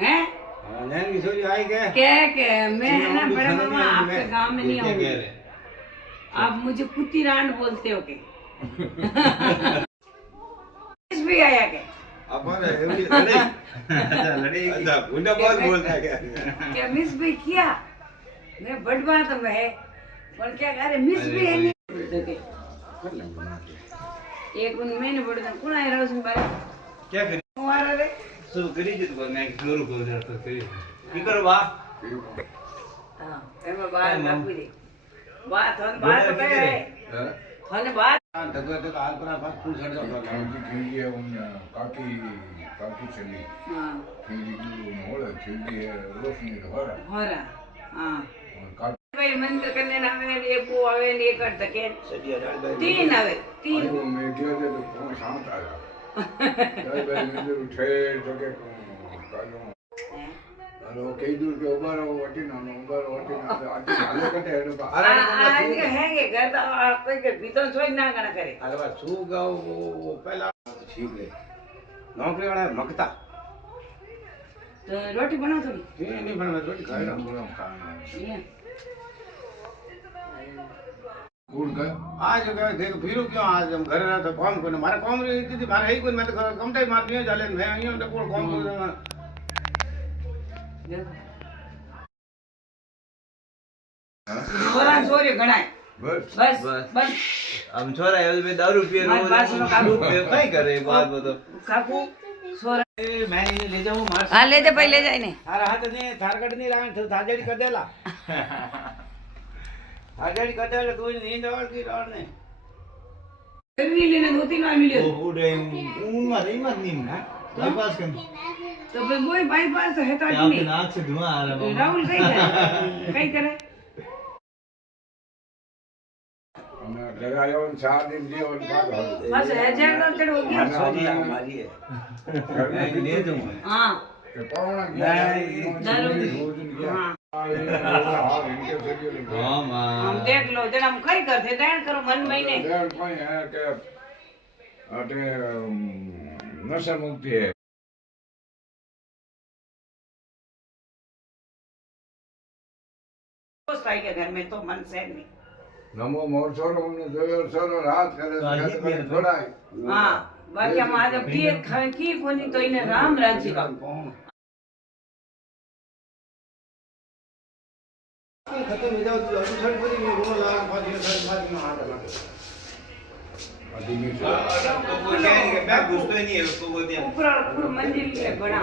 हैं नैन की छोरी आई क्या के मैं है ना बड़े मामा आपके गांव में नहीं आऊंगी आप मुझे कुत्ती रांड बोलते हो के मिस भी आया के अपन एवरी लड़ाई अच्छा लड़ाई अच्छा गुंडा बहुत बोलता है क्या मिस भी किया मैं बड़ बात है और क्या करे मिस भी है नहीं एक उन मैंने बोल दिया कौन आया रोशन बारे क्या करी तुम्हारा रे सो करी जित बोल मैं जोर बोल रहा था करी की करो बा हां एमे बात बापू रे बात तो है थाने बात तगत आल पर बात फूल छड़ जाता काकी खेली है उन काकी काकी चली हां खेली की मोड़ खेली है रोशनी हो हो रहा हां और काकी भाई मंदिर करने ना में एक वो आवे ने एक कर सके तीन आवे तीन वो मीडिया दे तो कौन साथ आया भाई भाई मंदिर उठे जगह कालो हेलो कई दूर के ऊपर वटी ना आटी हाले कटे है तो आज है के घर तो आप के भीतर सोई ना गना करे अरे बा सू गाओ वो पहला ठीक है नौकरी वाला है मगता तो रोटी बना थोड़ी ये नहीं बन मैं रोटी खा रहा हूं ये कूड़ गए आज गए देख फिरो क्यों आज हम घर रहा था काम को मारा काम रे थी मारा ही कोई मैं तो कम टाइम मार दिया जाले मैं आई हूं तो कोई काम को छोरा छोरी गणाय बस बस बस हम छोरा है में दारू पिए मार पास में काबू नहीं करे बात बतो काकू छोरा मैं ये ले जाऊं मार हां ले जा पहले जाए ने अरे हाथ ने थारगढ़ नहीं रहा तो थाजड़ी कर देला थाजड़ी कर देला तू नींद और की और ने करनी लेने दो तीन बार मिलियो वो उड़े उन मारे मत नीम ना बाईपास कर तो भाई वो बाईपास है तो आपके नहीं नाक से धुआं आ रहा है राहुल कहीं करे हमने लगाया उन 4 दिन दिए और बाद बस है जगह चढ़ हो गया छोरी हमारी है मैं ले दूंगा हां के पावना नहीं, दारू भोजन किया हां हां इनके सरिये लगे हां मां हम देख लो जरा हम कई करते देन करो मन महीने देर कोई है के अटे नशा मुक्ति है दोस्त आई के घर में तो मन से नहीं नमो मोर छोरो हमने जोयो छोरो रात करे थोड़ा हां बाकी हम आज की खाए की कोनी तो इने राम राज्य का खत्म हो जाओ तो छड़ पड़ी में वो लाग फाजी छड़ में हाथ लगा आदमी तो वो क्या है कि मैं घुसता ही नहीं है उसको बोलते हैं ऊपर मंदिर बना